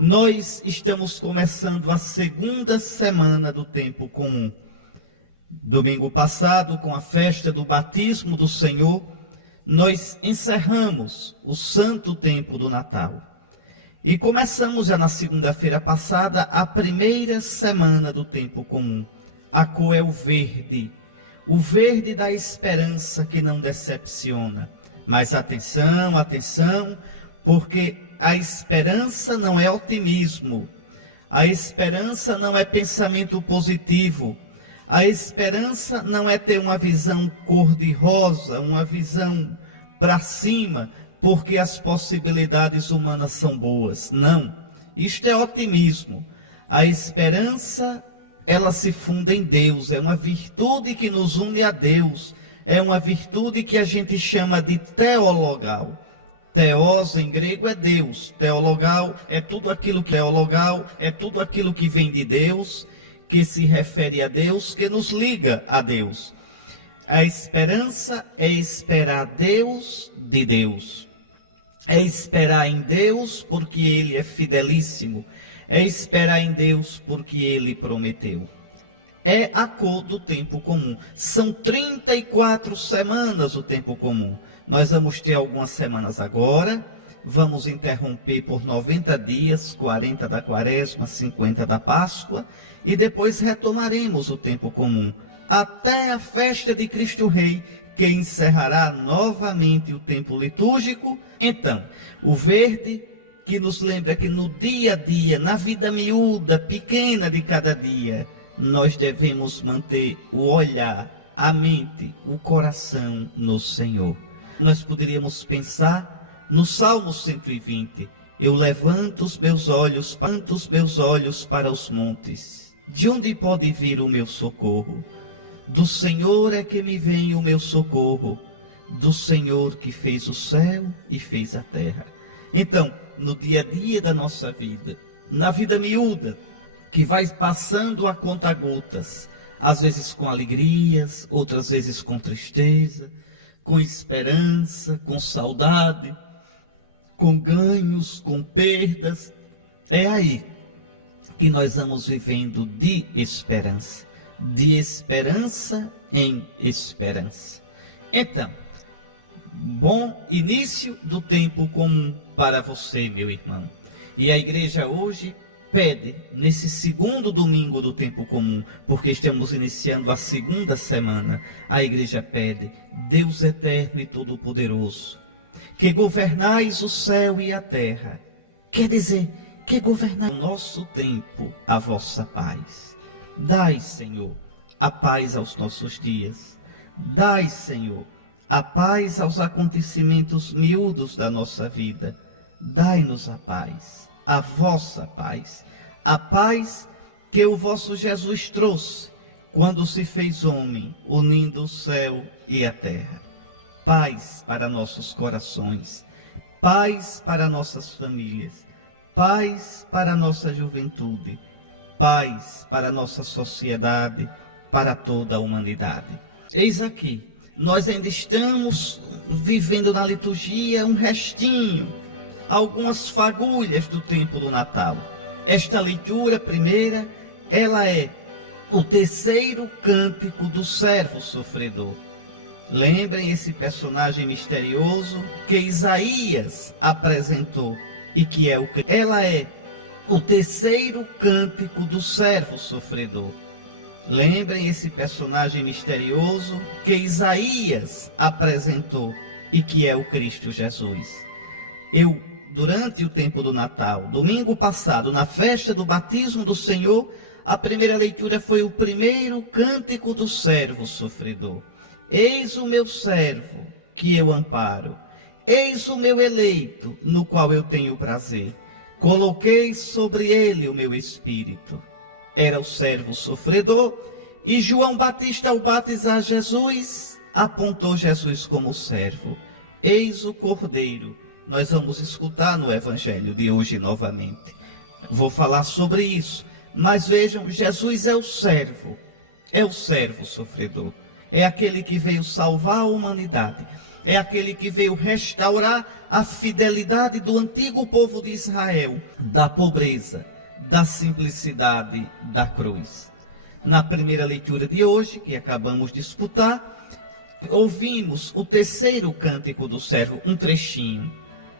Nós estamos começando a segunda semana do tempo comum. Domingo passado, com a festa do batismo do Senhor, nós encerramos o santo tempo do Natal. E começamos já na segunda-feira passada a primeira semana do tempo comum. A cor é o verde da esperança que não decepciona. Mas atenção, atenção, porque a esperança não é otimismo, a esperança não é pensamento positivo, a esperança não é ter uma visão cor-de-rosa, uma visão para cima, porque as possibilidades humanas são boas. Não, isto é otimismo. A esperança, ela se funda em Deus, é uma virtude que nos une a Deus, é uma virtude que a gente chama de teologal. Teos em grego é Deus, teologal é tudo aquilo que vem de Deus, que se refere a Deus, que nos liga a Deus. A esperança é esperar Deus de Deus. É esperar em Deus porque Ele é fidelíssimo. É esperar em Deus porque Ele prometeu. É a cor do tempo comum. São 34 semanas o tempo comum. Nós vamos ter algumas semanas agora. Vamos interromper por 90 dias, 40 da Quaresma, 50 da Páscoa. E depois retomaremos o tempo comum. Até a festa de Cristo Rei, que encerrará novamente o tempo litúrgico. Então, o verde que nos lembra que no dia a dia, na vida miúda, pequena de cada dia, nós devemos manter o olhar, a mente, o coração no Senhor. Nós poderíamos pensar no Salmo 120. Eu levanto os meus olhos para os montes. De onde pode vir o meu socorro? Do Senhor é que me vem o meu socorro, do Senhor que fez o céu e fez a terra. Então, no dia a dia da nossa vida, na vida miúda, que vai passando a conta-gotas, às vezes com alegrias, outras vezes com tristeza, com esperança, com saudade, com ganhos, com perdas, é aí que nós vamos vivendo de esperança em esperança. Então, bom início do tempo comum para você, meu irmão. E a igreja hoje pede, nesse segundo domingo do tempo comum, porque estamos iniciando a segunda semana, a igreja pede: Deus eterno e todo-poderoso, que governais o céu e a terra, quer dizer, que governais o nosso tempo, a vossa paz. Dai, Senhor, a paz aos nossos dias. Dai, Senhor, a paz aos acontecimentos miúdos da nossa vida. Dai-nos a paz, a vossa paz. A paz que o vosso Jesus trouxe quando se fez homem, unindo o céu e a terra. Paz para nossos corações, paz para nossas famílias, paz para nossa juventude, paz para a nossa sociedade, para toda a humanidade. Eis aqui, nós ainda estamos vivendo na liturgia um restinho, algumas fagulhas do tempo do Natal. Esta leitura primeira, ela é o terceiro cântico do servo sofredor. Lembrem esse personagem misterioso que Isaías apresentou e que é ela é o terceiro cântico do servo sofredor. Lembrem esse personagem misterioso que Isaías apresentou e que é o Cristo Jesus. Durante o tempo do Natal, domingo passado, na festa do batismo do Senhor, a primeira leitura foi o primeiro cântico do servo sofredor. Eis o meu servo, que eu amparo. Eis o meu eleito, no qual eu tenho prazer. Coloquei sobre ele o meu espírito. Era o servo sofredor, e João Batista, ao batizar Jesus, apontou Jesus como servo. Eis o Cordeiro. Nós vamos escutar no Evangelho de hoje novamente. Vou falar sobre isso. Mas vejam, Jesus é o servo sofredor. É aquele que veio salvar a humanidade. é aquele que veio restaurar a fidelidade do antigo povo de Israel, da pobreza, da simplicidade da cruz. Na primeira leitura de hoje, que acabamos de escutar, ouvimos o terceiro cântico do servo, um trechinho.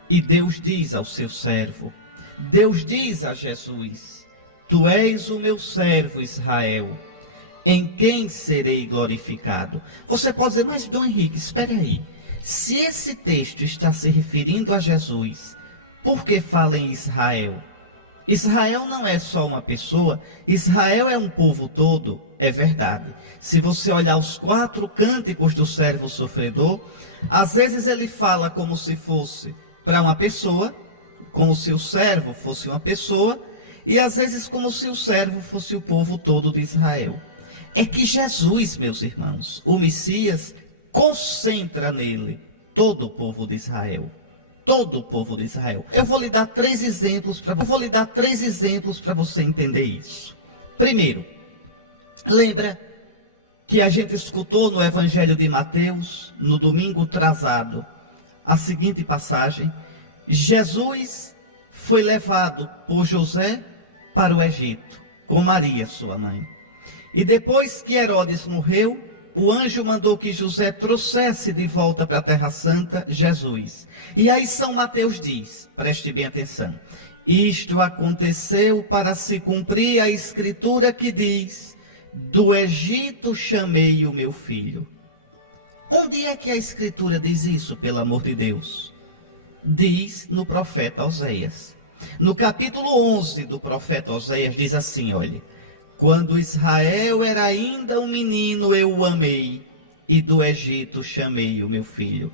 E Deus diz ao seu servo, Deus diz a Jesus: Tu és o meu servo Israel, em quem serei glorificado. Você pode dizer, mas Dom Henrique, espere aí. Se esse texto está se referindo a Jesus, por que fala em Israel? Israel não é só uma pessoa, Israel é um povo todo, é verdade. Se você olhar os 4 cânticos do servo sofredor, às vezes ele fala como se fosse para uma pessoa, como se o servo fosse uma pessoa, e às vezes como se o servo fosse o povo todo de Israel. É que Jesus, meus irmãos, o Messias, concentra nele todo o povo de Israel. Todo o povo de Israel. Eu vou lhe dar 3 exemplos para você entender isso. Primeiro, lembra que a gente escutou no Evangelho de Mateus, no domingo trazado, a seguinte passagem: Jesus foi levado por José para o Egito, com Maria, sua mãe. E depois que Herodes morreu, o anjo mandou que José trouxesse de volta para a Terra Santa Jesus. E aí São Mateus diz, preste bem atenção: isto aconteceu para se cumprir a escritura que diz: do Egito chamei o meu filho. Onde é que a escritura diz isso, pelo amor de Deus? Diz no profeta Oséias. No capítulo 11 do profeta Oséias diz assim, olha: quando Israel era ainda um menino, eu o amei, e do Egito chamei o meu filho.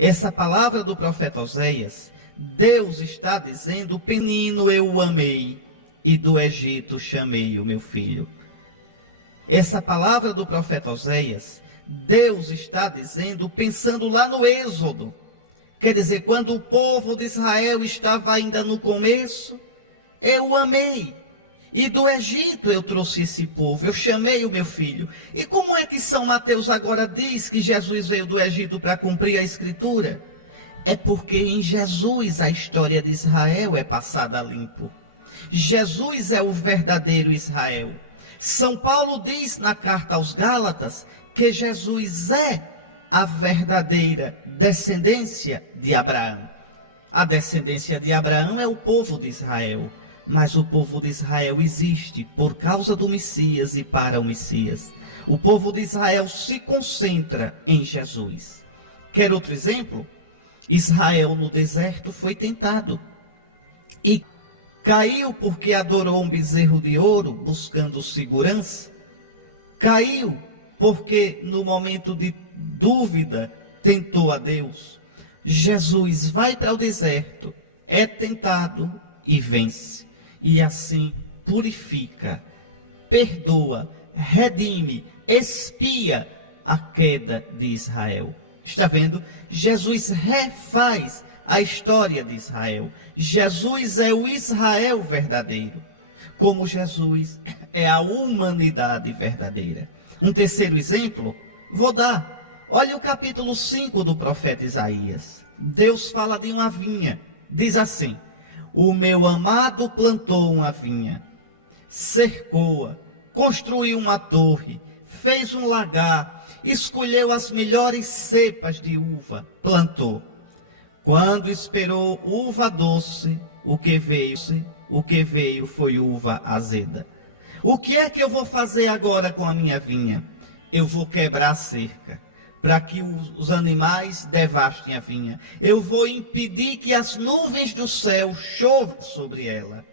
Essa palavra do profeta Oséias, Deus está dizendo: menino, eu o amei, e do Egito chamei o meu filho. Essa palavra do profeta Oséias, Deus está dizendo, pensando lá no Êxodo. Quer dizer, quando o povo de Israel estava ainda no começo, eu o amei. E do Egito eu trouxe esse povo, eu chamei o meu filho. E como é que São Mateus agora diz que Jesus veio do Egito para cumprir a escritura? É porque em Jesus a história de Israel é passada a limpo. Jesus é o verdadeiro Israel. São Paulo diz na carta aos Gálatas que Jesus é a verdadeira descendência de Abraão. A descendência de Abraão é o povo de Israel. Mas o povo de Israel existe por causa do Messias e para o Messias. O povo de Israel se concentra em Jesus. Quer outro exemplo? Israel no deserto foi tentado e caiu porque adorou um bezerro de ouro buscando segurança. Caiu porque no momento de dúvida tentou a Deus. Jesus vai para o deserto, é tentado e vence. E assim purifica, perdoa, redime, expia a queda de Israel. Está vendo? Jesus refaz a história de Israel. Jesus é o Israel verdadeiro, como Jesus é a humanidade verdadeira. Um terceiro exemplo, vou dar. Olha o capítulo 5 do profeta Isaías. Deus fala de uma vinha, diz assim: o meu amado plantou uma vinha, cercou-a, construiu uma torre, fez um lagar, escolheu as melhores cepas de uva, plantou. Quando esperou uva doce, o que veio foi uva azeda. O que é que eu vou fazer agora com a minha vinha? Eu vou quebrar a cerca, para que os animais devastem a vinha. Eu vou impedir que as nuvens do céu chovam sobre ela.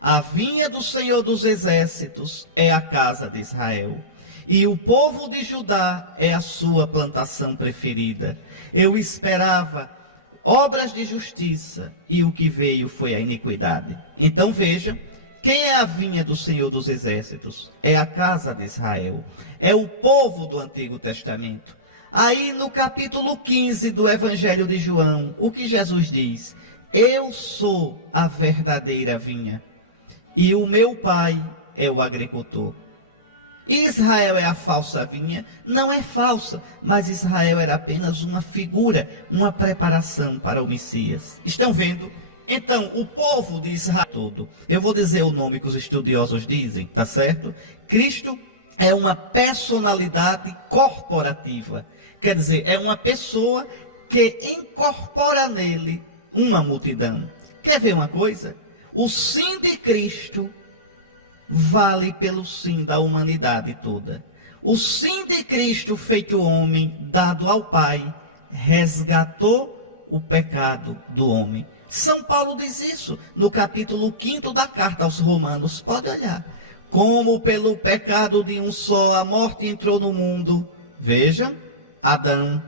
A vinha do Senhor dos Exércitos é a casa de Israel, e o povo de Judá é a sua plantação preferida. Eu esperava obras de justiça, e o que veio foi a iniquidade. Então vejam, quem é a vinha do Senhor dos Exércitos? É a casa de Israel, é o povo do Antigo Testamento. Aí no capítulo 15 do Evangelho de João, o que Jesus diz? Eu sou a verdadeira vinha, e o meu pai é o agricultor. Israel é a falsa vinha? Não é falsa, mas Israel era apenas uma figura, uma preparação para o Messias. Estão vendo? Então, o povo de Israel todo, eu vou dizer o nome que os estudiosos dizem, tá certo? Cristo é uma personalidade corporativa. Quer dizer, é uma pessoa que incorpora nele uma multidão. Quer ver uma coisa? O sim de Cristo vale pelo sim da humanidade toda. O sim de Cristo feito homem, dado ao Pai, resgatou o pecado do homem. São Paulo diz isso no capítulo 5 da carta aos Romanos. Pode olhar. Como pelo pecado de um só a morte entrou no mundo. Veja, Adão.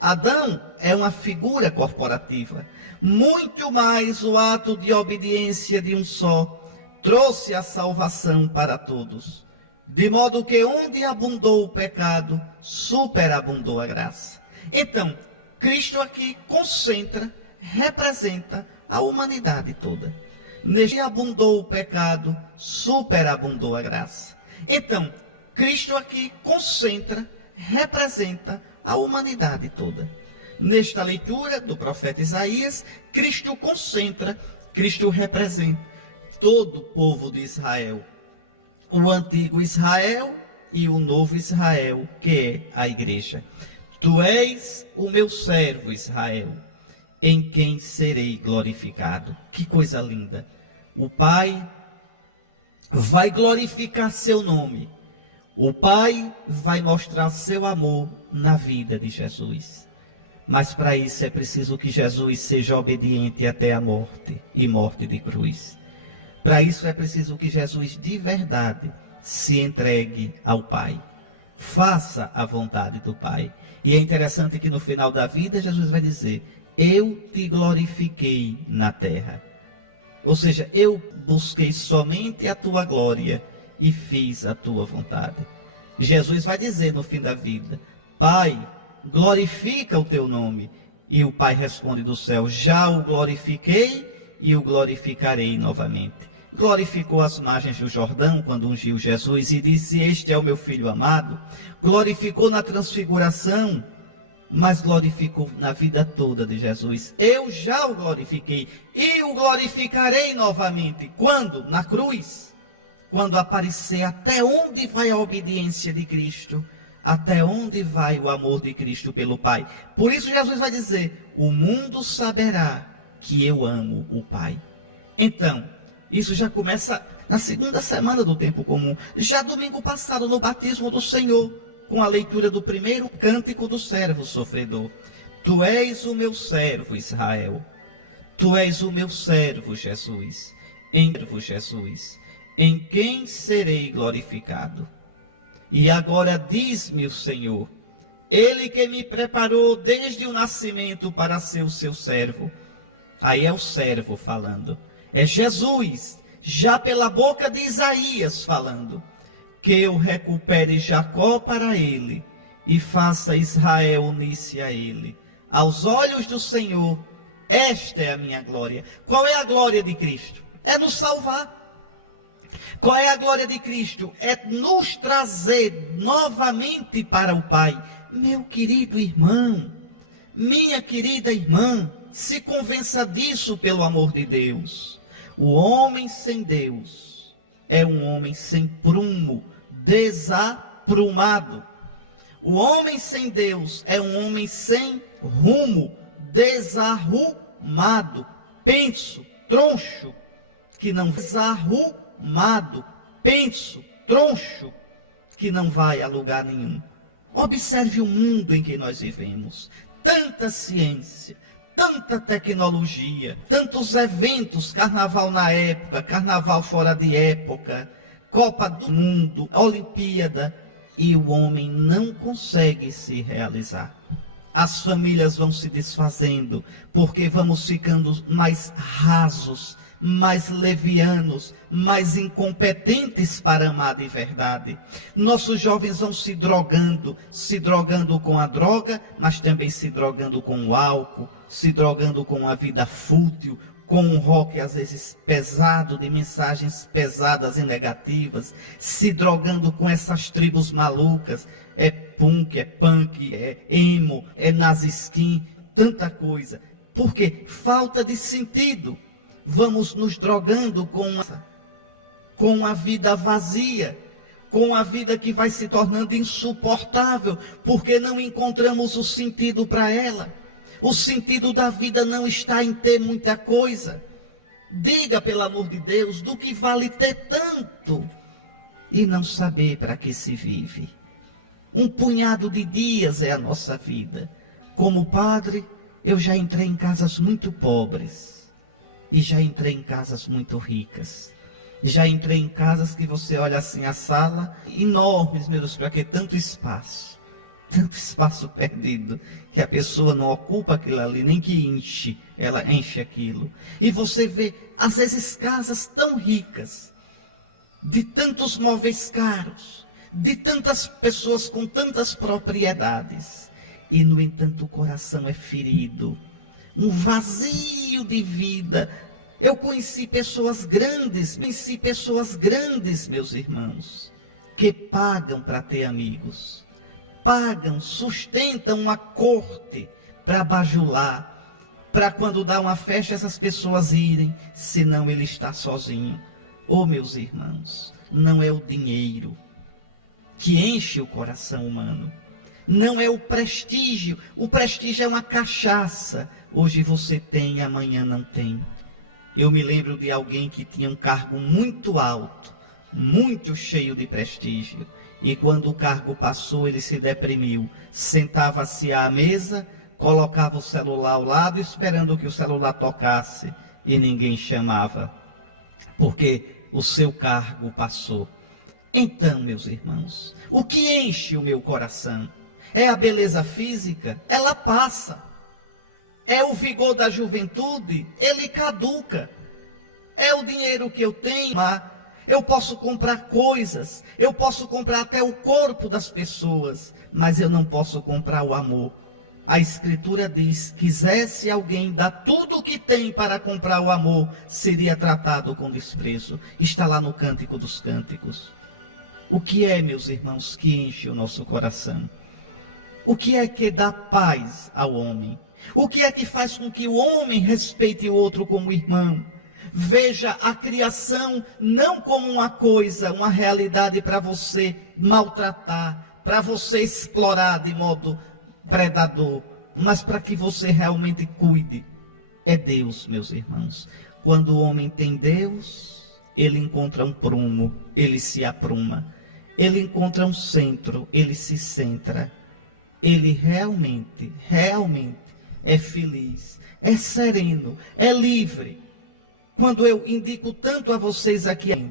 Adão é uma figura corporativa. Muito mais o ato de obediência de um só trouxe a salvação para todos. De modo que onde abundou o pecado, superabundou a graça. Então, Cristo aqui concentra, representa a humanidade toda. Neste abundou o pecado, superabundou a graça. Então, Cristo aqui concentra, representa a humanidade toda. Nesta leitura do profeta Isaías, Cristo concentra, Cristo representa todo o povo de Israel. O antigo Israel e o novo Israel, que é a igreja. Tu és o meu servo Israel, em quem serei glorificado. Que coisa linda. O Pai vai glorificar seu nome. O Pai vai mostrar seu amor na vida de Jesus. Mas para isso é preciso que Jesus seja obediente até a morte e morte de cruz. Para isso é preciso que Jesus de verdade se entregue ao Pai. Faça a vontade do Pai. E é interessante que no final da vida Jesus vai dizer: eu te glorifiquei na terra. Ou seja, eu busquei somente a tua glória e fiz a tua vontade. Jesus vai dizer no fim da vida: Pai, glorifica o teu nome. E o Pai responde do céu: já o glorifiquei e o glorificarei novamente. Glorificou as margens do Jordão quando ungiu Jesus e disse: este é o meu filho amado. Glorificou na transfiguração, mas glorificou na vida toda de Jesus. Eu já o glorifiquei e o glorificarei novamente. Quando? Na cruz. Quando aparecer até onde vai a obediência de Cristo, até onde vai o amor de Cristo pelo Pai. Por isso Jesus vai dizer: o mundo saberá que eu amo o Pai. Então, isso já começa na segunda semana do tempo comum. Já domingo passado, no batismo do Senhor, com a leitura do primeiro cântico do servo sofredor. Tu és o meu servo, Israel. Tu és o meu servo, Jesus. Em quem serei glorificado. E agora diz-me o Senhor, Ele que me preparou desde o nascimento para ser o seu servo. Aí é o servo falando. É Jesus, já pela boca de Isaías falando. Que eu recupere Jacó para ele e faça Israel unir-se a ele. Aos olhos do Senhor, esta é a minha glória. Qual é a glória de Cristo? É nos salvar. Qual é a glória de Cristo? É nos trazer novamente para o Pai. Meu querido irmão, minha querida irmã, se convença disso pelo amor de Deus. O homem sem Deus é um homem sem prumo, desaprumado. O homem sem Deus é um homem sem rumo, desarrumado, penso, troncho, que não desarrumado, penso, troncho, que não vai a lugar nenhum. Observe o mundo em que nós vivemos. Tanta ciência, tanta tecnologia, tantos eventos, carnaval na época, carnaval fora de época, Copa do Mundo, Olimpíada, e o homem não consegue se realizar. As famílias vão se desfazendo, porque vamos ficando mais rasos, mais levianos, mais incompetentes para amar de verdade. Nossos jovens vão se drogando com a droga, mas também se drogando com o álcool, se drogando com a vida fútil, com um rock às vezes pesado, de mensagens pesadas e negativas, se drogando com essas tribos malucas, é punk, é emo, é naziskin, tanta coisa. Por quê? Falta de sentido. Vamos nos drogando com a vida vazia, com a vida que vai se tornando insuportável, porque não encontramos o sentido para ela. O sentido da vida não está em ter muita coisa. Diga, pelo amor de Deus, do que vale ter tanto e não saber para que se vive. Um punhado de dias é a nossa vida. Como padre, eu já entrei em casas muito pobres e já entrei em casas muito ricas. Já entrei em casas que você olha assim, a sala, enormes, meu Deus, para que tanto espaço perdido, que a pessoa não ocupa aquilo ali, nem que enche, ela enche aquilo. E você vê, às vezes, casas tão ricas, de tantos móveis caros, de tantas pessoas com tantas propriedades, e no entanto o coração é ferido, um vazio de vida. Eu conheci pessoas grandes, meus irmãos, que pagam para ter amigos, pagam, sustentam uma corte para bajular, para quando dá uma festa essas pessoas irem, senão ele está sozinho. Oh, meus irmãos, não é o dinheiro que enche o coração humano, não é o prestígio é uma cachaça, hoje você tem, amanhã não tem. Eu me lembro de alguém que tinha um cargo muito alto, muito cheio de prestígio, e quando o cargo passou, ele se deprimiu, sentava-se à mesa, colocava o celular ao lado, esperando que o celular tocasse, e ninguém chamava, porque o seu cargo passou. Então, meus irmãos, o que enche o meu coração? É a beleza física? Ela passa. É o vigor da juventude? Ele caduca. É o dinheiro que eu tenho? Eu posso comprar coisas, eu posso comprar até o corpo das pessoas, mas eu não posso comprar o amor. A Escritura diz, quisesse alguém dar tudo o que tem para comprar o amor, seria tratado com desprezo. Está lá no Cântico dos Cânticos. O que é, meus irmãos, que enche o nosso coração? O que é que dá paz ao homem? O que é que faz com que o homem respeite o outro como irmão? Veja a criação não como uma coisa, uma realidade para você maltratar, para você explorar de modo predador, mas para que você realmente cuide. É Deus, meus irmãos. Quando o homem tem Deus, ele encontra um prumo, ele se apruma. Ele encontra um centro, ele se centra. Ele realmente é feliz, é sereno, é livre. Quando eu indico tanto a vocês aqui,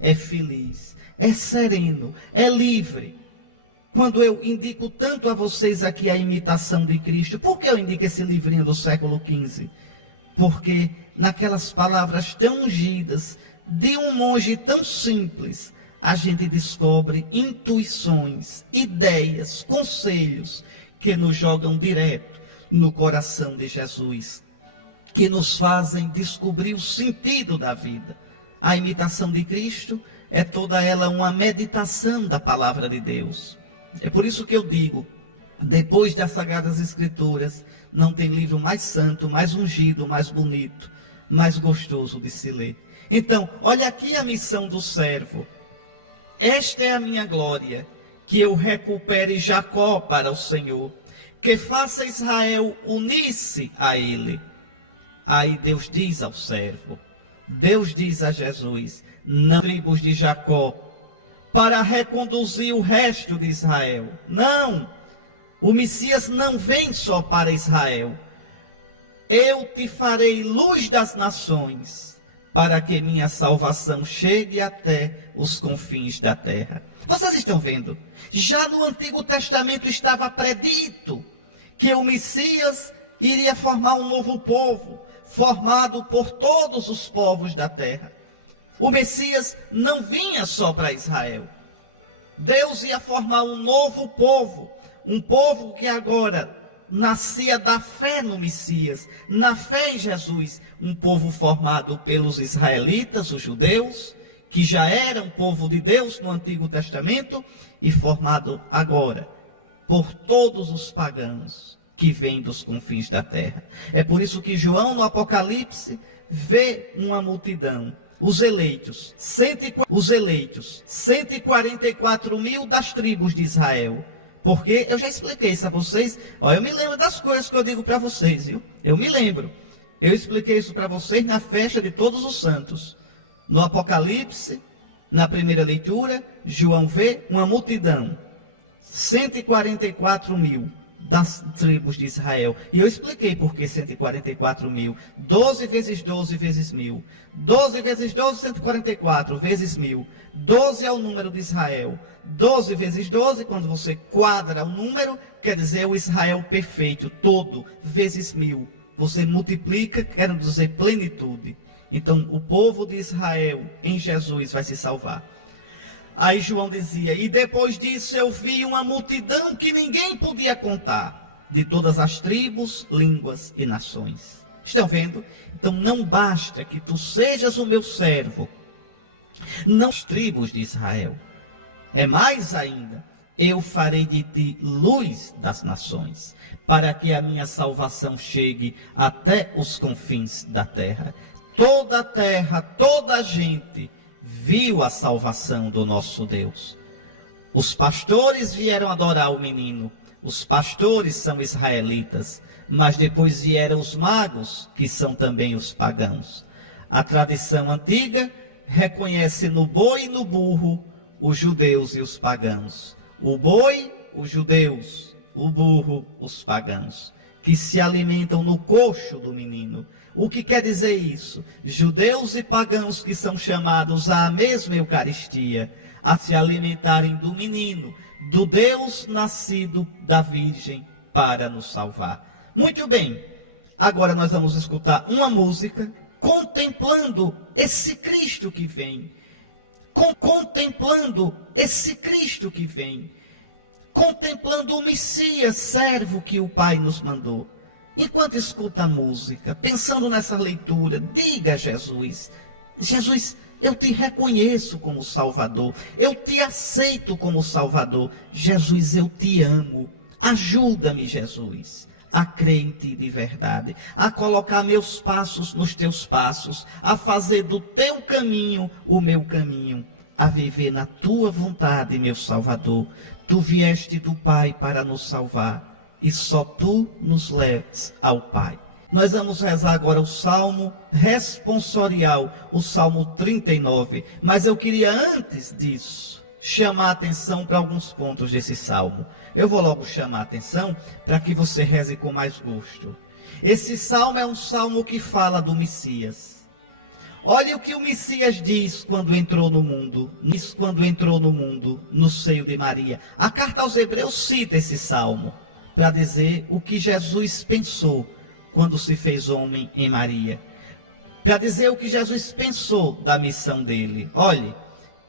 é feliz, é sereno, é livre. Quando eu indico tanto a vocês aqui a imitação de Cristo, por que eu indico esse livrinho do século XV? Porque naquelas palavras tão ungidas, de um monge tão simples, a gente descobre intuições, ideias, conselhos que nos jogam direto no coração de Jesus, que nos fazem descobrir o sentido da vida. A imitação de Cristo é toda ela uma meditação da palavra de Deus. É por isso que eu digo, depois das Sagradas Escrituras, não tem livro mais santo, mais ungido, mais bonito, mais gostoso de se ler. Então, olha aqui a missão do servo. Esta é a minha glória, que eu recupere Jacó para o Senhor, que faça Israel unir-se a ele. Aí Deus diz ao servo, Deus diz a Jesus, não tribos de Jacó, para reconduzir o resto de Israel. Não, o Messias não vem só para Israel. Eu te farei luz das nações, para que minha salvação chegue até os confins da terra. Vocês estão vendo? Já no Antigo Testamento estava predito que o Messias iria formar um novo povo, formado por todos os povos da terra. O Messias não vinha só para Israel. Deus ia formar um novo povo, um povo que agora nascia da fé no Messias, na fé em Jesus, um povo formado pelos israelitas, os judeus, que já eram povo de Deus no Antigo Testamento, e formado agora por todos os pagãos que vêm dos confins da terra. É por isso que João, no Apocalipse, vê uma multidão, os eleitos, 144 mil das tribos de Israel. Porque eu já expliquei isso a vocês. Eu me lembro das coisas que eu digo para vocês, viu? Eu me lembro. Eu expliquei isso para vocês na festa de Todos os Santos. No Apocalipse, na primeira leitura, João vê uma multidão, 144 mil das tribos de Israel. E eu expliquei por que 144 mil. 12 vezes 12 vezes 1000. 12 vezes 12, 144 vezes 1000. 12 é o número de Israel. 12 vezes 12, quando você quadra o número, quer dizer o Israel perfeito, todo, vezes 1000. Você multiplica, quer dizer plenitude. Então, o povo de Israel em Jesus vai se salvar. Aí João dizia, e depois disso eu vi uma multidão que ninguém podia contar, de todas as tribos, línguas e nações. Estão vendo? Então não basta que tu sejas o meu servo, não as tribos de Israel. É mais ainda, eu farei de ti luz das nações, para que a minha salvação chegue até os confins da terra. Toda a terra, toda a gente viu a salvação do nosso Deus. Os pastores vieram adorar o menino. Os pastores são israelitas, mas depois vieram os magos, que são também os pagãos. A tradição antiga reconhece no boi e no burro os judeus e os pagãos. O boi, os judeus, o burro, os pagãos, que se alimentam no coxo do menino. O que quer dizer isso? Judeus e pagãos que são chamados à mesma Eucaristia, a se alimentarem do menino, do Deus nascido da Virgem para nos salvar. Muito bem, agora nós vamos escutar uma música contemplando esse Cristo que vem. Contemplando esse Cristo que vem. Contemplando o Messias, servo que o Pai nos mandou. Enquanto escuta a música, pensando nessa leitura, diga a Jesus, Jesus, eu te reconheço como Salvador, eu te aceito como Salvador, Jesus, eu te amo, ajuda-me, Jesus, a crer em ti de verdade, a colocar meus passos nos teus passos, a fazer do teu caminho o meu caminho, a viver na tua vontade, meu Salvador. Tu vieste do Pai para nos salvar, e só tu nos leves ao Pai. Nós vamos rezar agora o Salmo responsorial, o Salmo 39. Mas eu queria, antes disso, chamar a atenção para alguns pontos desse Salmo. Eu vou logo chamar a atenção para que você reze com mais gosto. Esse Salmo é um Salmo que fala do Messias. Olha o que o Messias diz quando entrou no mundo. No seio de Maria. A carta aos Hebreus cita esse Salmo para dizer o que Jesus pensou quando se fez homem em Maria. Para dizer o que Jesus pensou da missão dele. Olhe,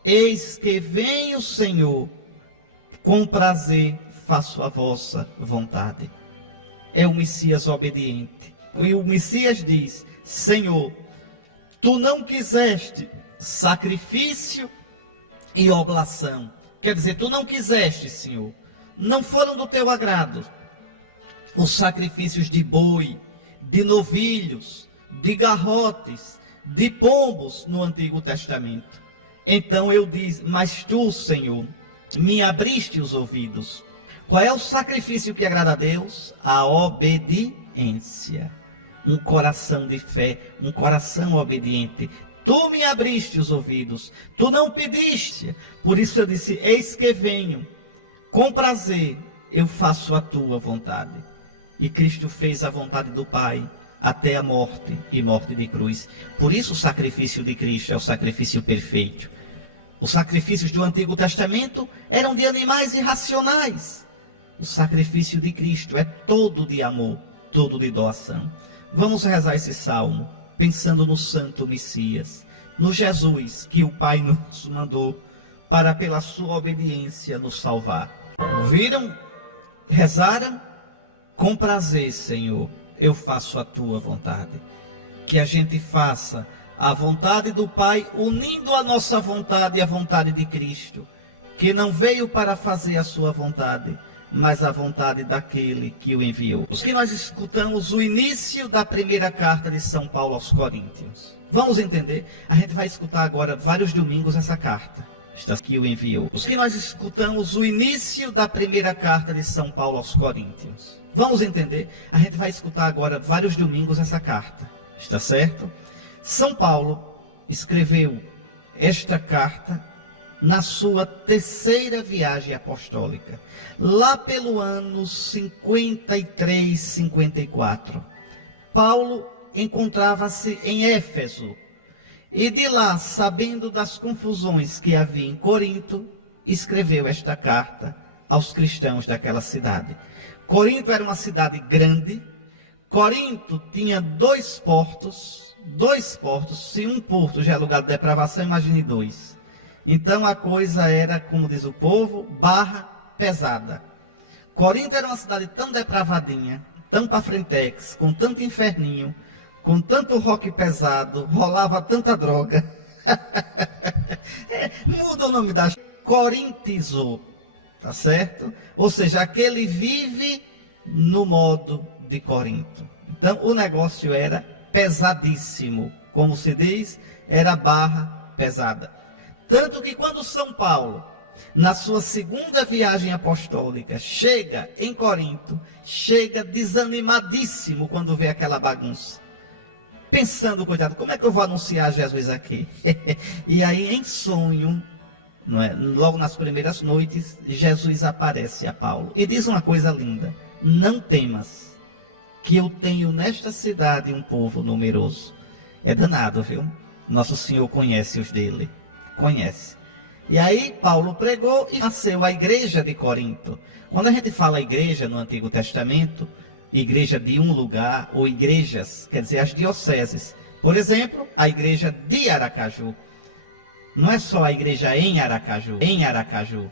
eis que vem o Senhor, com prazer faço a vossa vontade. É o Messias obediente. E o Messias diz, Senhor, tu não quiseste sacrifício e oblação. Quer dizer, tu não quiseste, Senhor. Não foram do teu agrado os sacrifícios de boi, de novilhos, de garrotes, de pombos no Antigo Testamento. Então eu disse, mas tu, Senhor, me abriste os ouvidos. Qual é o sacrifício que agrada a Deus? A obediência. Um coração de fé, um coração obediente. Tu me abriste os ouvidos, tu não pediste. Por isso eu disse, eis que venho, com prazer eu faço a tua vontade. E Cristo fez a vontade do Pai até a morte e morte de cruz. Por isso o sacrifício de Cristo é o sacrifício perfeito. Os sacrifícios do Antigo Testamento eram de animais irracionais. O sacrifício de Cristo é todo de amor, todo de doação. Vamos rezar esse salmo, pensando no Santo Messias, no Jesus que o Pai nos mandou para pela sua obediência nos salvar. Ouviram? Rezaram? Com prazer, Senhor, eu faço a tua vontade. Que a gente faça a vontade do Pai, unindo a nossa vontade à vontade de Cristo, que não veio para fazer a sua vontade, mas a vontade daquele que o enviou. Os que nós escutamos o início da primeira carta de São Paulo aos Coríntios. Vamos entender? A gente vai escutar agora vários domingos essa carta. Que o enviou. Os que nós escutamos o início da primeira carta de São Paulo aos Coríntios. Vamos entender? A gente vai escutar agora vários domingos essa carta. Está certo? São Paulo escreveu esta carta na sua terceira viagem apostólica, lá pelo ano 53, 54. Paulo encontrava-se em Éfeso, e de lá, sabendo das confusões que havia em Corinto, escreveu esta carta aos cristãos daquela cidade. Corinto era uma cidade grande. Corinto tinha dois portos. Se um porto já é lugar de depravação, imagine dois. Então a coisa era, como diz o povo, barra pesada. Corinto era uma cidade tão depravadinha, tão pra frentex, com tanto inferninho, com tanto rock pesado, rolava tanta droga. Muda o nome da corintizou, tá certo? Ou seja, aquele vive no modo de Corinto. Então o negócio era pesadíssimo, como se diz, era barra pesada. Tanto que quando São Paulo, na sua segunda viagem apostólica, chega em Corinto, chega desanimadíssimo quando vê aquela bagunça. Pensando, coitado, como é que eu vou anunciar Jesus aqui? E aí, em sonho, não é? Logo nas primeiras noites, Jesus aparece a Paulo e diz uma coisa linda: não temas, que eu tenho nesta cidade um povo numeroso. É danado, viu? Nosso Senhor conhece os dele, conhece. E aí Paulo pregou e nasceu a igreja de Corinto. Quando a gente fala igreja no Antigo Testamento, igreja de um lugar, ou igrejas, quer dizer as dioceses. Por exemplo, a igreja de Aracaju. Não é só a igreja em Aracaju,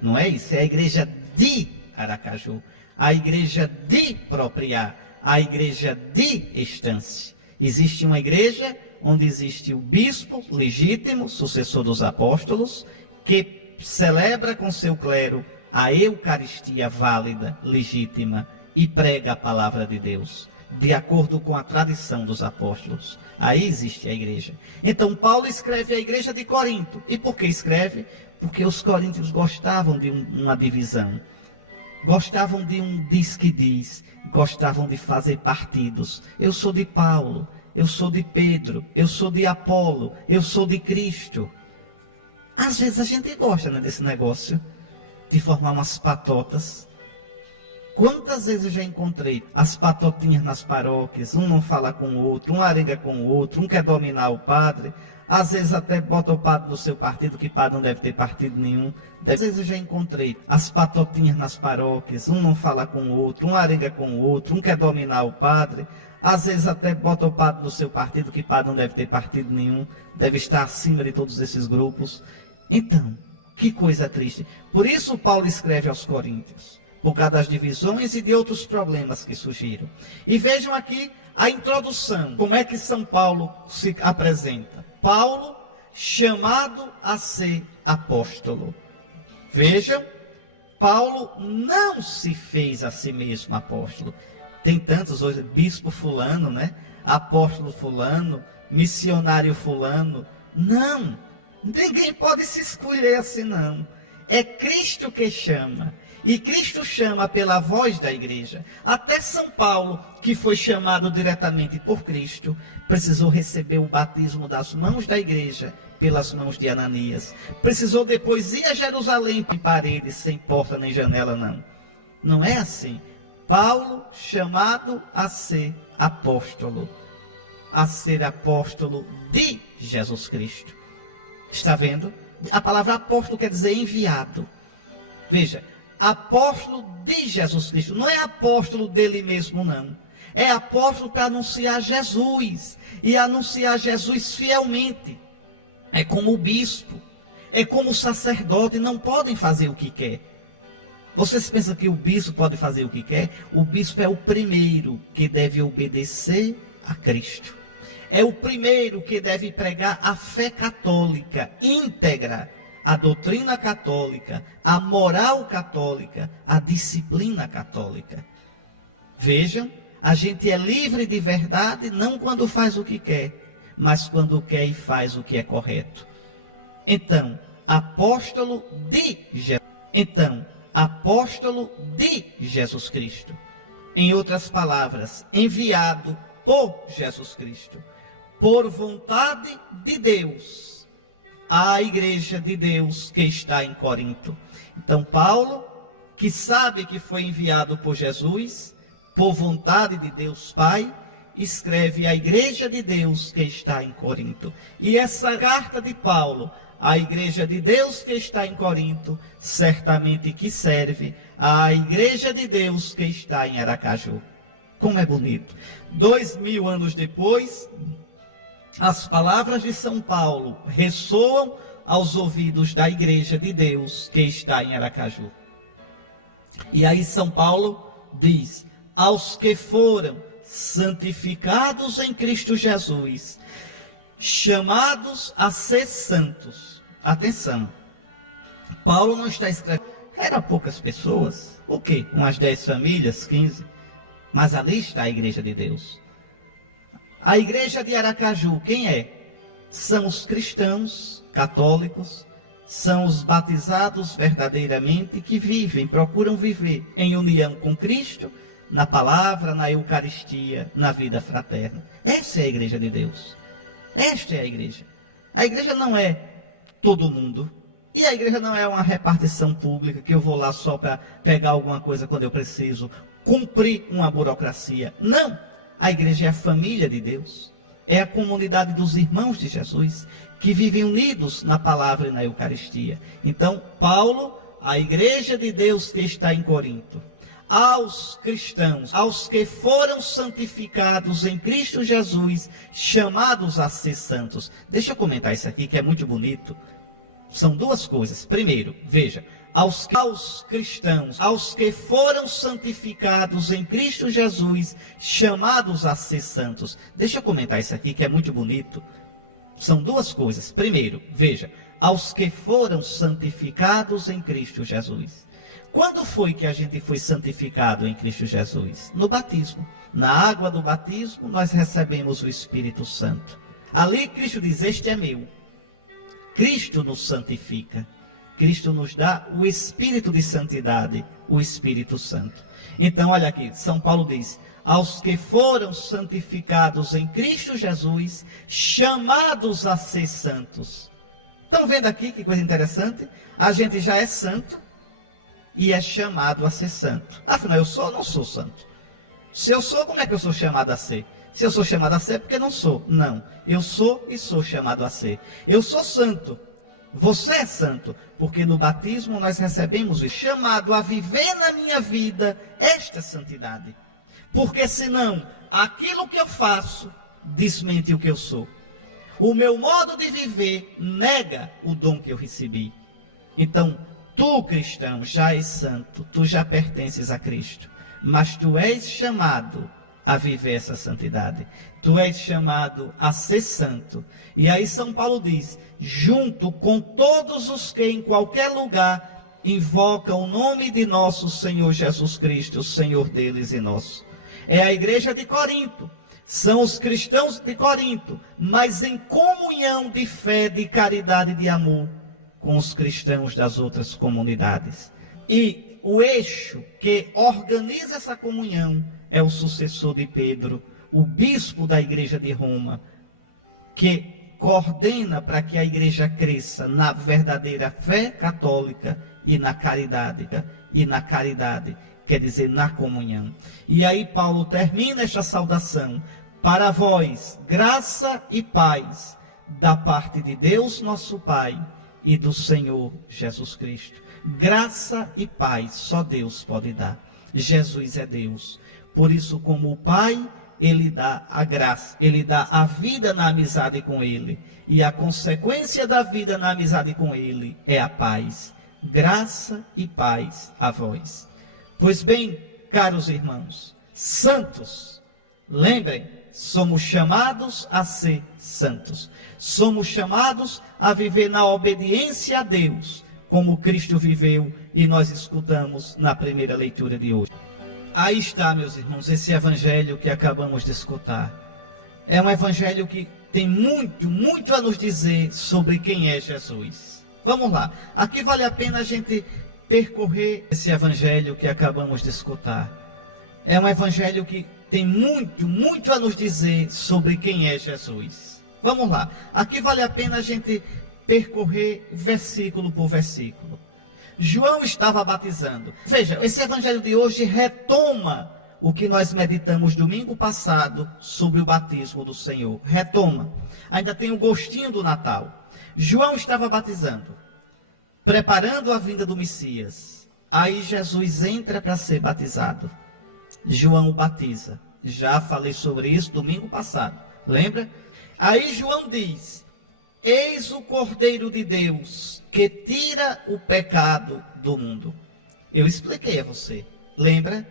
não é isso, é a igreja de Aracaju, a igreja de Propriá, a igreja de Estância. Existe uma igreja onde existe o bispo legítimo, sucessor dos apóstolos, que celebra com seu clero a Eucaristia válida, legítima, e prega a palavra de Deus, de acordo com a tradição dos apóstolos. Aí existe a igreja. Então Paulo escreve a igreja de Corinto. E por que escreve? Porque os coríntios gostavam de uma divisão. Gostavam de um diz que diz. Gostavam de fazer partidos. Eu sou de Paulo, eu sou de Pedro, eu sou de Apolo, eu sou de Cristo. Às vezes a gente gosta, né, desse negócio de formar umas patotas. Quantas vezes eu já encontrei as patotinhas nas paróquias, um não fala com o outro, um arenga com o outro, um quer dominar o padre, às vezes até bota o padre no seu partido, que padre não deve ter partido nenhum. Às vezes eu já encontrei as patotinhas nas paróquias, um não fala com o outro, um arenga com o outro, um quer dominar o padre, às vezes até bota o padre no seu partido, que padre não deve ter partido nenhum, deve estar acima de todos esses grupos. Então, que coisa triste. Por isso Paulo escreve aos Coríntios, por causa das divisões e de outros problemas que surgiram. E vejam aqui a introdução, como é que São Paulo se apresenta. Paulo, chamado a ser apóstolo. Vejam, Paulo não se fez a si mesmo apóstolo. Tem tantos hoje, bispo fulano, né? Apóstolo fulano, missionário fulano. Não, ninguém pode se escolher assim, não. É Cristo que chama. E Cristo chama pela voz da igreja. Até São Paulo, que foi chamado diretamente por Cristo, precisou receber o batismo das mãos da igreja, pelas mãos de Ananias. Precisou depois ir a Jerusalém, em paredes, sem porta nem janela, não. Não é assim. Paulo, chamado a ser apóstolo de Jesus Cristo. Está vendo? A palavra apóstolo quer dizer enviado. Veja, apóstolo de Jesus Cristo, não é apóstolo dele mesmo, não. É apóstolo para anunciar Jesus, e anunciar Jesus fielmente. É como o bispo, é como o sacerdote, não podem fazer o que quer. Vocês pensam que o bispo pode fazer o que quer? O bispo é o primeiro que deve obedecer a Cristo. É o primeiro que deve pregar a fé católica íntegra, a doutrina católica, a moral católica, a disciplina católica. Vejam, a gente é livre de verdade não quando faz o que quer, mas quando quer e faz o que é correto. Então, apóstolo de Jesus Cristo. Em outras palavras, enviado por Jesus Cristo, por vontade de Deus, à igreja de Deus que está em Corinto. Então, Paulo, que sabe que foi enviado por Jesus, por vontade de Deus Pai, escreve à igreja de Deus que está em Corinto. E essa carta de Paulo à igreja de Deus que está em Corinto, certamente que serve à igreja de Deus que está em Aracaju. Como é bonito. 2000 anos depois, as palavras de São Paulo ressoam aos ouvidos da igreja de Deus que está em Aracaju. E aí São Paulo diz: aos que foram santificados em Cristo Jesus, chamados a ser santos. Atenção, Paulo não está escrevendo, eram poucas pessoas, o quê? Umas 10 famílias, 15, mas ali está a igreja de Deus. A igreja de Aracaju, quem é? São os cristãos católicos, são os batizados verdadeiramente que vivem, procuram viver em união com Cristo, na palavra, na Eucaristia, na vida fraterna. Essa é a igreja de Deus. Esta é a igreja. A igreja não é todo mundo. E a igreja não é uma repartição pública que eu vou lá só para pegar alguma coisa quando eu preciso, cumprir uma burocracia. Não. A igreja é a família de Deus. É a comunidade dos irmãos de Jesus que vivem unidos na palavra e na Eucaristia. Então, Paulo, a igreja de Deus que está em Corinto, aos cristãos, aos que foram santificados em Cristo Jesus, chamados a ser santos. Deixa eu comentar isso aqui que é muito bonito. São duas coisas. Primeiro, veja, aos cristãos, aos que foram santificados em Cristo Jesus, chamados a ser santos. Deixa eu comentar isso aqui que é muito bonito. São duas coisas. Primeiro, veja, aos que foram santificados em Cristo Jesus. Quando foi que a gente foi santificado em Cristo Jesus? No batismo. Na água do batismo, nós recebemos o Espírito Santo. Ali, Cristo diz: este é meu. Cristo nos santifica. Cristo nos dá o Espírito de santidade, o Espírito Santo. Então, olha aqui, São Paulo diz: aos que foram santificados em Cristo Jesus, chamados a ser santos. Estão vendo aqui que coisa interessante? A gente já é santo e é chamado a ser santo. Afinal, eu sou ou não sou santo? Se eu sou, como é que eu sou chamado a ser? Se eu sou chamado a ser, porque não sou. Não, eu sou e sou chamado a ser. Eu sou santo. Você é santo, porque no batismo nós recebemos o chamado a viver na minha vida esta santidade. Porque senão, aquilo que eu faço desmente o que eu sou. O meu modo de viver nega o dom que eu recebi. Então, tu, cristão, já és santo, tu já pertences a Cristo, mas tu és chamado a viver essa santidade. Tu és chamado a ser santo. E aí São Paulo diz: junto com todos os que em qualquer lugar invocam o nome de nosso Senhor Jesus Cristo, o Senhor deles e nosso. É a igreja de Corinto, são os cristãos de Corinto, mas em comunhão de fé, de caridade e de amor com os cristãos das outras comunidades. E o eixo que organiza essa comunhão é o sucessor de Pedro, o bispo da igreja de Roma, que coordena para que a igreja cresça na verdadeira fé católica e na caridade, quer dizer, na comunhão. E aí Paulo termina esta saudação: para vós, graça e paz, da parte de Deus nosso Pai e do Senhor Jesus Cristo. Graça e paz só Deus pode dar. Jesus é Deus. Por isso, como o Pai, Ele dá a graça, Ele dá a vida na amizade com Ele. E a consequência da vida na amizade com Ele é a paz. graça e paz a vós. Pois bem, caros irmãos, santos, lembrem, somos chamados a ser santos. Somos chamados a viver na obediência a Deus, como Cristo viveu e nós escutamos na primeira leitura de hoje. Aí está, meus irmãos, esse evangelho que acabamos de escutar. É um evangelho que tem muito a nos dizer sobre quem é Jesus. Vamos lá, aqui vale a pena a gente percorrer esse evangelho que acabamos de escutar. É um evangelho que tem muito a nos dizer sobre quem é Jesus. Vamos lá, aqui vale a pena a gente percorrer versículo por versículo. João estava batizando. Veja, esse evangelho de hoje retoma o que nós meditamos domingo passado sobre o batismo do Senhor. Retoma. Ainda tem o gostinho do Natal. João estava batizando, preparando a vinda do Messias. Aí Jesus entra para ser batizado. João o batiza. Já falei sobre isso domingo passado. Lembra? Aí João diz: eis o Cordeiro de Deus que tira o pecado do mundo. Eu expliquei a você. Lembra?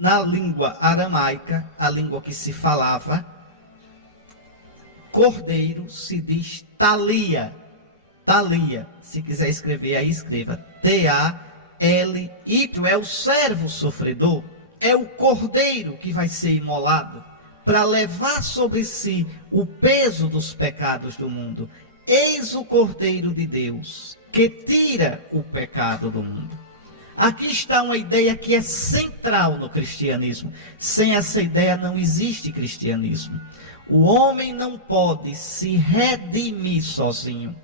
Na língua aramaica, a língua que se falava, cordeiro se diz talia. Talia. Se quiser escrever aí, escreva T-A-L. Ito é o servo sofredor. É o cordeiro que vai ser imolado para levar sobre si o peso dos pecados do mundo. Eis o Cordeiro de Deus que tira o pecado do mundo. Aqui está uma ideia que é central no cristianismo. Sem essa ideia não existe cristianismo. O homem não pode se redimir sozinho.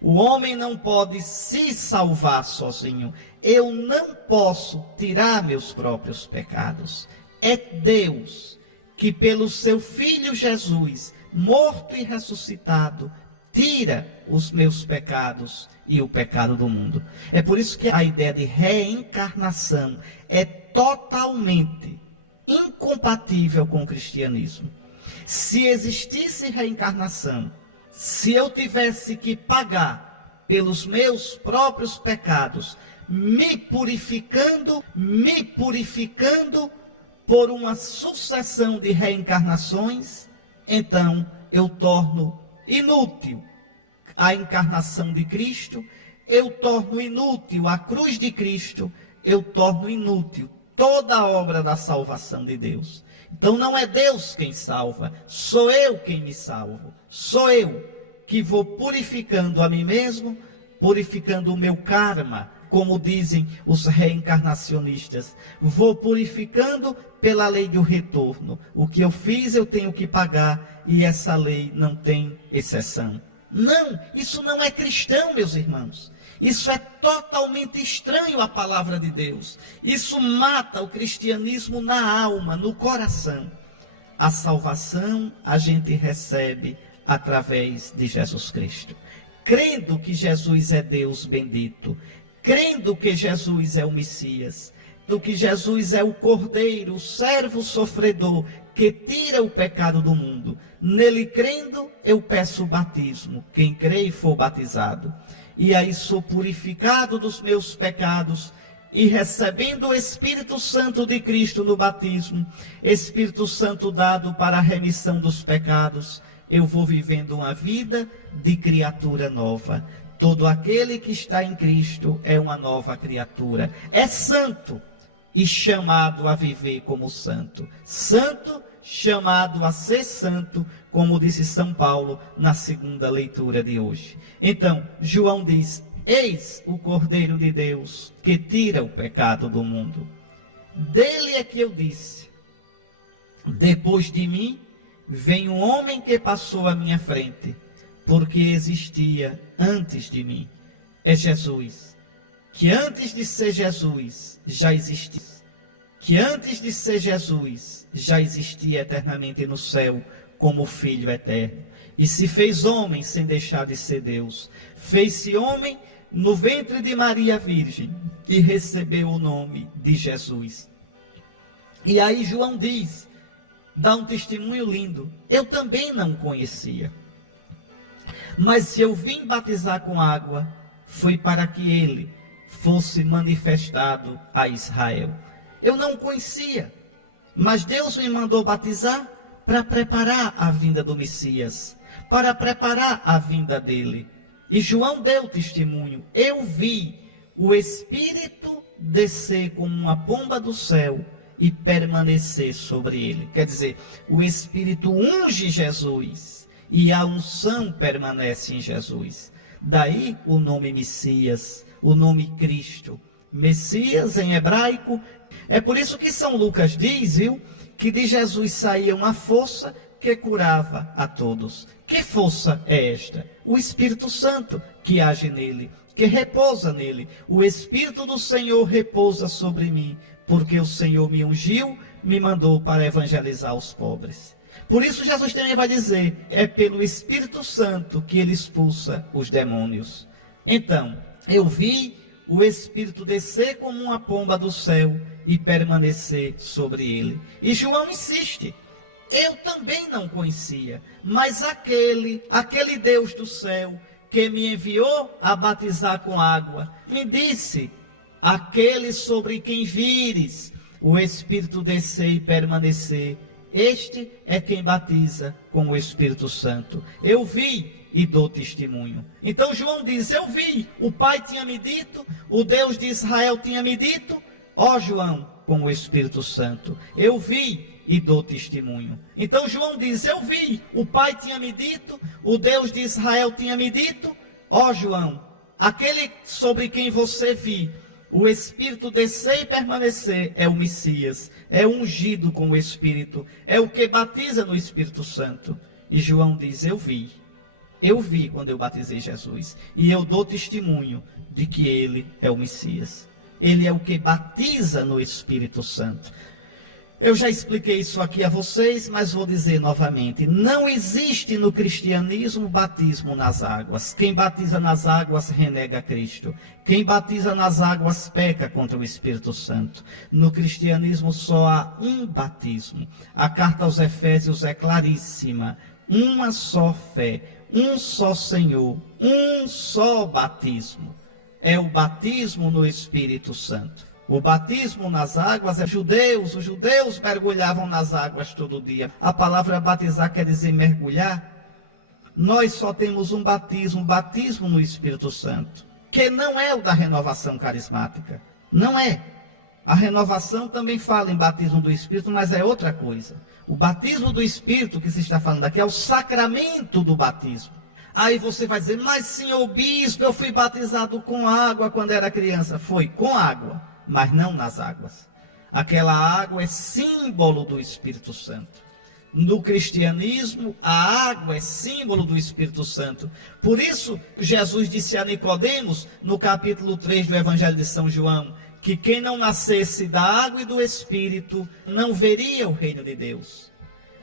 O homem não pode se salvar sozinho. Eu não posso tirar meus próprios pecados. É Deus que pelo seu Filho Jesus, morto e ressuscitado, tira os meus pecados e o pecado do mundo. É por isso que a ideia de reencarnação é totalmente incompatível com o cristianismo. Se existisse reencarnação, se eu tivesse que pagar pelos meus próprios pecados, me purificando por uma sucessão de reencarnações, então eu torno inútil a encarnação de Cristo, eu torno inútil a cruz de Cristo, eu torno inútil toda a obra da salvação de Deus. Então não é Deus quem salva, sou eu quem me salvo. Sou eu que vou purificando a mim mesmo, purificando o meu karma, como dizem os reencarnacionistas. Vou purificando pela lei do retorno. O que eu fiz eu tenho que pagar e essa lei não tem exceção. Não, isso não é cristão, meus irmãos. Isso é totalmente estranho à palavra de Deus. Isso mata o cristianismo na alma, no coração. A salvação a gente recebe através de Jesus Cristo. Crendo que Jesus é Deus bendito, crendo que Jesus é o Messias, do que Jesus é o Cordeiro, o servo sofredor, que tira o pecado do mundo. Nele crendo, eu peço o batismo. Quem crê e for batizado. E aí sou purificado dos meus pecados e recebendo o Espírito Santo de Cristo no batismo, Espírito Santo dado para a remissão dos pecados, eu vou vivendo uma vida de criatura nova. Todo aquele que está em Cristo é uma nova criatura. É santo e chamado a viver como santo. Santo, chamado a ser santo, como disse São Paulo na segunda leitura de hoje. Então, João diz: eis o Cordeiro de Deus que tira o pecado do mundo. Dele é que eu disse: depois de mim vem um homem que passou à minha frente, porque existia antes de mim. É Jesus, que antes de ser Jesus já existia. Que antes de ser Jesus já existia eternamente no céu como Filho eterno. E se fez homem sem deixar de ser Deus. Fez-se homem no ventre de Maria Virgem e recebeu o nome de Jesus. E aí João diz, dá um testemunho lindo: eu também não o conhecia. Mas se eu vim batizar com água, foi para que ele fosse manifestado a Israel. Eu não o conhecia, mas Deus me mandou batizar para preparar a vinda do Messias, para preparar a vinda dele. E João deu testemunho: eu vi o Espírito descer como uma pomba do céu e permanecer sobre ele. Quer dizer, o Espírito unge Jesus e a unção permanece em Jesus. Daí o nome Messias, o nome Cristo. Messias em hebraico. É por isso que São Lucas diz, que de Jesus saía uma força que curava a todos. Que força é esta? O Espírito Santo que age nele, que repousa nele. O Espírito do Senhor repousa sobre mim, porque o Senhor me ungiu, me mandou para evangelizar os pobres. Por isso Jesus também vai dizer, é pelo Espírito Santo que ele expulsa os demônios. Então, eu vi o Espírito descer como uma pomba do céu e permanecer sobre ele. E João insiste, eu também não conhecia, mas aquele Deus do céu que me enviou a batizar com água, me disse, aquele sobre quem vires o Espírito descer e permanecer, este é quem batiza com o Espírito Santo. Eu vi e dou testemunho. Então João diz, eu vi, o Pai tinha me dito, o Deus de Israel tinha me dito, ó João, com o Espírito Santo, eu vi e dou testemunho. Então João diz, eu vi, o Pai tinha me dito, o Deus de Israel tinha me dito, ó João, aquele sobre quem você viu o Espírito descer e permanecer é o Messias, é o ungido com o Espírito, é o que batiza no Espírito Santo. E João diz, eu vi quando eu batizei Jesus, e eu dou testemunho de que ele é o Messias. Ele é o que batiza no Espírito Santo. Eu já expliquei isso aqui a vocês, mas vou dizer novamente. Não existe no cristianismo batismo nas águas. Quem batiza nas águas renega Cristo. Quem batiza nas águas peca contra o Espírito Santo. No cristianismo só há um batismo. A carta aos Efésios é claríssima. Uma só fé, um só Senhor, um só batismo. É o batismo no Espírito Santo. O batismo nas águas é os judeus mergulhavam nas águas todo dia. A palavra batizar quer dizer mergulhar. Nós só temos um batismo no Espírito Santo, que não é o da renovação carismática. Não é. A renovação também fala em batismo do Espírito, mas é outra coisa. O batismo do Espírito que se está falando aqui é o sacramento do batismo. Aí você vai dizer, mas senhor bispo, eu fui batizado com água quando era criança. Foi com água, mas não nas águas. Aquela água é símbolo do Espírito Santo. No cristianismo, a água é símbolo do Espírito Santo. Por isso, Jesus disse a Nicodemos, no capítulo 3 do Evangelho de São João, que quem não nascesse da água e do Espírito, não veria o reino de Deus.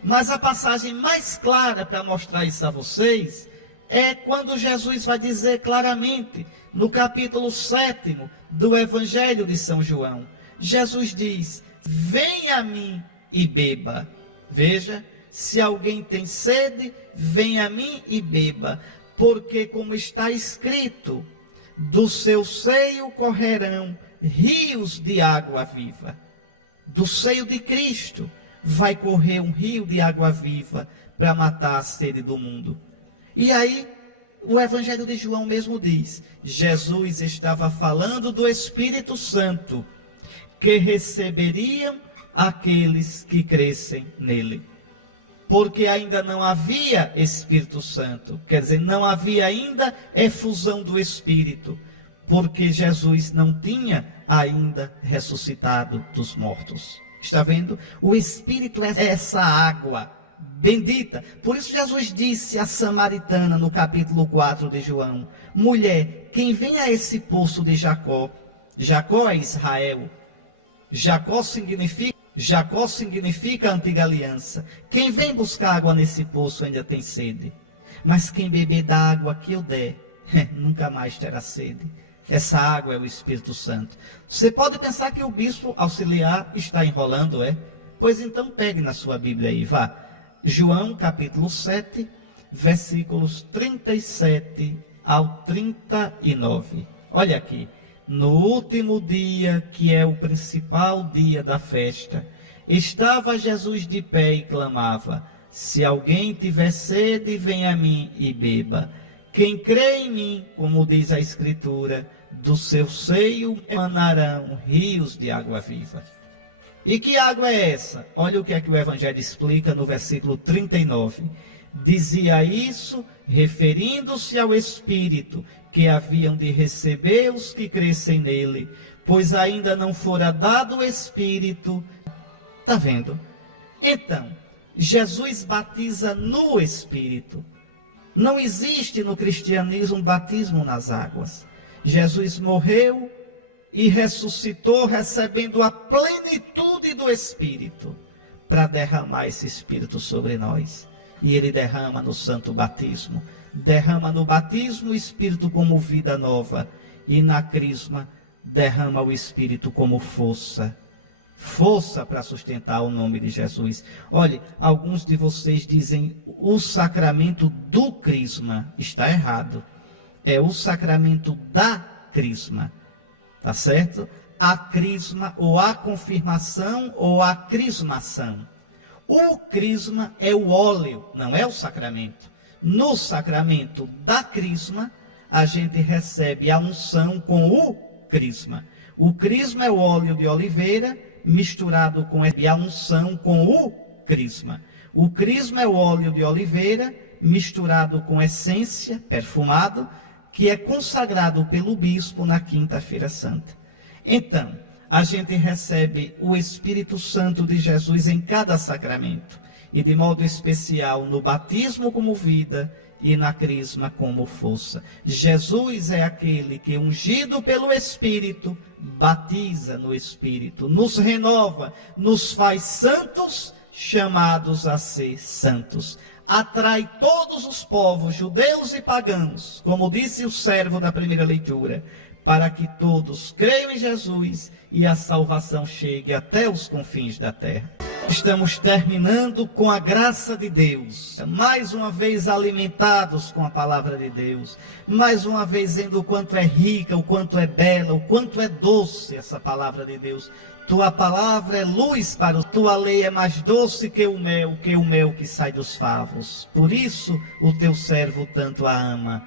Mas a passagem mais clara para mostrar isso a vocês, é quando Jesus vai dizer claramente, no capítulo 7 do Evangelho de São João, Jesus diz, venha a mim e beba. Veja, se alguém tem sede, venha a mim e beba, porque como está escrito, do seu seio correrão rios de água viva. Do seio de Cristo vai correr um rio de água viva para matar a sede do mundo. E aí, o Evangelho de João mesmo diz, Jesus estava falando do Espírito Santo, que receberiam aqueles que crescem nele. Porque ainda não havia Espírito Santo, quer dizer, não havia ainda efusão do Espírito, porque Jesus não tinha ainda ressuscitado dos mortos. Está vendo? O Espírito é essa água bendita. Por isso Jesus disse à samaritana no capítulo 4 de João, mulher, quem vem a esse poço de Jacó, Jacó é Israel, Jacó significa a antiga aliança. Quem vem buscar água nesse poço ainda tem sede, mas quem beber da água que eu der, nunca mais terá sede. Essa água é o Espírito Santo. Você pode pensar que o bispo auxiliar está enrolando, é? Pois então pegue na sua Bíblia aí, vá. João capítulo 7, versículos 37 ao 39. Olha aqui. no último dia, que é o principal dia da festa, estava Jesus de pé e clamava: se alguém tiver sede, venha a mim e beba. Quem crê em mim, como diz a Escritura, do seu seio emanarão rios de água viva. E que água é essa? Olha o que é que o Evangelho explica no versículo 39. Dizia isso referindo-se ao Espírito que haviam de receber os que crescem nele, pois ainda não fora dado o Espírito. Está vendo? Então, Jesus batiza no Espírito. Não existe no cristianismo um batismo nas águas. Jesus morreu e ressuscitou, recebendo a plenitude do Espírito, para derramar esse Espírito sobre nós. E ele derrama no santo batismo. Derrama no batismo o Espírito como vida nova. E na crisma derrama o Espírito como força. Força para sustentar o nome de Jesus. Olhe, alguns de vocês dizem o sacramento do crisma. Está errado. É o sacramento da crisma. Tá certo? A crisma, ou a confirmação, ou a crismação. O crisma é o óleo, não é o sacramento. No sacramento da crisma, a gente recebe a unção com o crisma. O crisma é o óleo de oliveira misturado com a unção com o crisma. O crisma é o óleo de oliveira misturado com essência, perfumado, que é consagrado pelo bispo na quinta-feira santa. Então, a gente recebe o Espírito Santo de Jesus em cada sacramento, e de modo especial no batismo como vida e na crisma como força. Jesus é aquele que, ungido pelo Espírito, batiza no Espírito, nos renova, nos faz santos, chamados a ser santos. Atrai todos os povos, judeus e pagãos, como disse o servo da primeira leitura, para que todos creiam em Jesus e a salvação chegue até os confins da terra. Estamos terminando com a graça de Deus, mais uma vez alimentados com a palavra de Deus, mais uma vez vendo o quanto é rica, o quanto é bela, o quanto é doce essa palavra de Deus. Tua palavra é luz para o... Tua lei é mais doce que o mel que sai dos favos. Por isso o teu servo tanto a ama.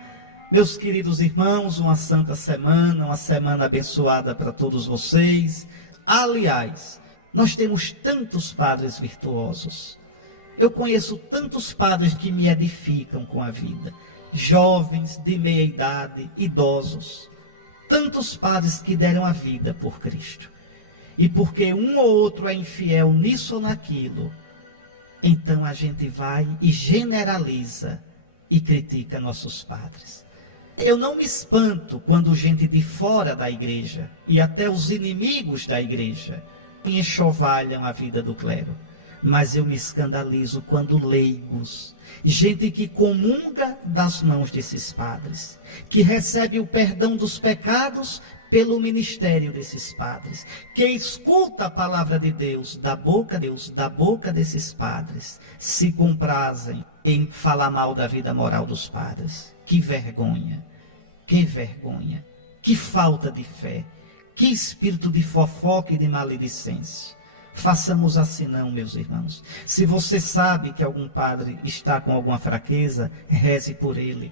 Meus queridos irmãos, uma santa semana, uma semana abençoada para todos vocês. Aliás, nós temos tantos padres virtuosos. Eu conheço tantos padres que me edificam com a vida. Jovens, de meia idade, idosos. Tantos padres que deram a vida por Cristo. E porque um ou outro é infiel nisso ou naquilo, então a gente vai e generaliza e critica nossos padres. Eu não me espanto quando gente de fora da igreja e até os inimigos da igreja enxovalham a vida do clero. Mas eu me escandalizo quando leigos, gente que comunga das mãos desses padres, que recebe o perdão dos pecados pelo ministério desses padres, que escuta a palavra de Deus, da boca desses padres, se comprazem em falar mal da vida moral dos padres. Que vergonha, que falta de fé, que espírito de fofoca e de maledicência. Façamos assim não, meus irmãos. Se você sabe que algum padre está com alguma fraqueza, reze por ele.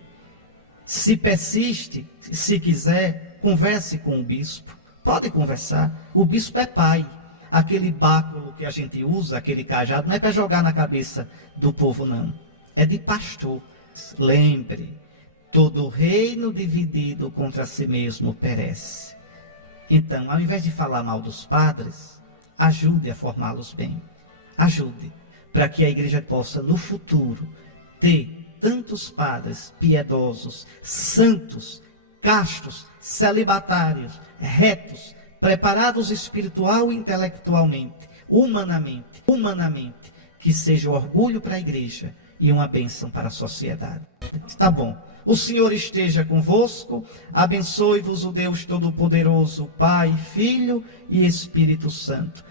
Se persiste, se quiser, converse com o bispo. Pode conversar. O bispo é pai. Aquele báculo que a gente usa, aquele cajado, não é para jogar na cabeça do povo, não. É de pastor. Lembre, todo reino dividido contra si mesmo perece. Então, ao invés de falar mal dos padres, ajude a formá-los bem. Ajude, para que a igreja possa, no futuro, ter tantos padres piedosos, santos, castos, celibatários, retos, preparados espiritual e intelectualmente, humanamente, que seja orgulho para a igreja e uma bênção para a sociedade. Tá bom. O Senhor esteja convosco, abençoe-vos o Deus Todo-Poderoso, Pai, Filho e Espírito Santo.